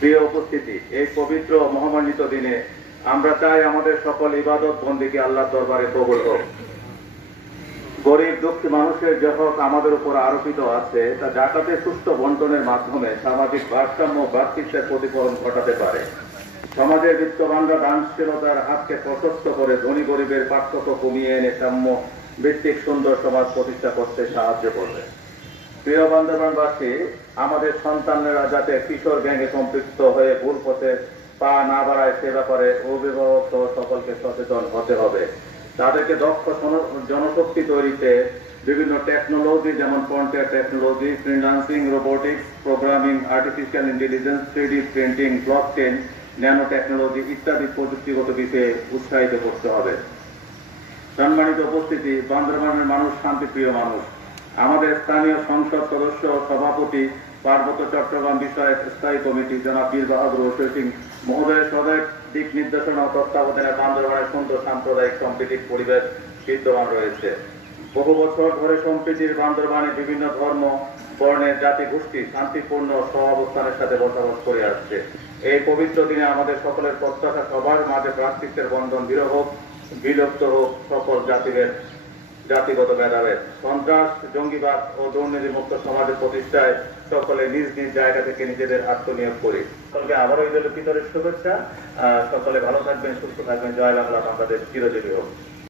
প্রিয় উপস্থিতি, এই পবিত্র মহামান্বিত দিনে আমরা চাই আমাদের সকল ইবাদত বন্দেগী আল্লাহর দরবারে কবুল হোক। গরিব দুঃখী মানুষের যে হক আমাদের উপর আরোপিত আছে তা জাকাতের সুষ্ঠু বন্টনের মাধ্যমে সামাজিক ভারসাম্য ও ভ্রাতৃত্বের প্রতিফলন ঘটাতে পারে। সমাজের বিত্তবানরা দানশীলতার হাতকে প্রশস্ত করে ধনী গরিবের পার্থক্য কমিয়ে এনে সাম্য ভিত্তিক সুন্দর সমাজ প্রতিষ্ঠা করতে সাহায্য করবে। প্রিয় বান্দরবানবাসী, আমাদের সন্তানেরা যাতে কিশোর গ্যাংয়ে সম্পৃক্ত হয়ে ভুল পথে পা না বাড়ায় সে ব্যাপারে অভিভাবক সহ সকলকে সচেতন হতে হবে। তাদেরকে দক্ষ জনশক্তি তৈরিতে বিভিন্ন টেকনোলজি যেমন frontier technology, freelancing, robotics, programming, artificial intelligence, 3D printing, blockchain, nano technology ইত্যাদি প্রযুক্তিগত বিষয়ে উৎসাহিত করতে হবে। সম্মানিত উপস্থিতি, বান্দরবানের মানুষ শান্তিপ্রিয় মানুষ। আমাদের স্থানীয় সংসদ সদস্য ও সভাপতি পার্বত্য চট্টগ্রাম বিষয়ক স্থায়ী কমিটি জনাব বীর বাহাদুর হোসেন সিং মহোদয়ের সদয় দিক নির্দেশনা ও তত্ত্বাবধানে বান্দরবানের সুন্দর সাম্প্রদায়িক সম্প্রীতির পরিবেশ বিদ্যমান রয়েছে। বহু বছর ধরে সম্প্রীতির বান্দরবানে বিভিন্ন ধর্ম, বর্ণের, জাতি গোষ্ঠী শান্তিপূর্ণ সহাবস্থানের সাথে বসবাস করে আসছে। এই পবিত্র দিনে আমাদের সকলের প্রত্যাশা সবার মাঝে ভ্রাতৃত্বের বন্ধন দৃঢ় হোক, বিলুপ্ত হোক সকল জাতিগত ভেদাভেদ, সন্ত্রাস, জঙ্গিবাদ ও দুর্নীতি মুক্ত সমাজের প্রতিষ্ঠায় সকলে নিজ নিজ জায়গা থেকে নিজেদের আত্মনিয়োগ করি। সকলকে আবারও ঈদ উল ফিতরের শুভেচ্ছা। সকলে ভালো থাকবেন, সুস্থ থাকবেন। জয় বাংলা, বাংলাদেশ চিরজীবী হোক।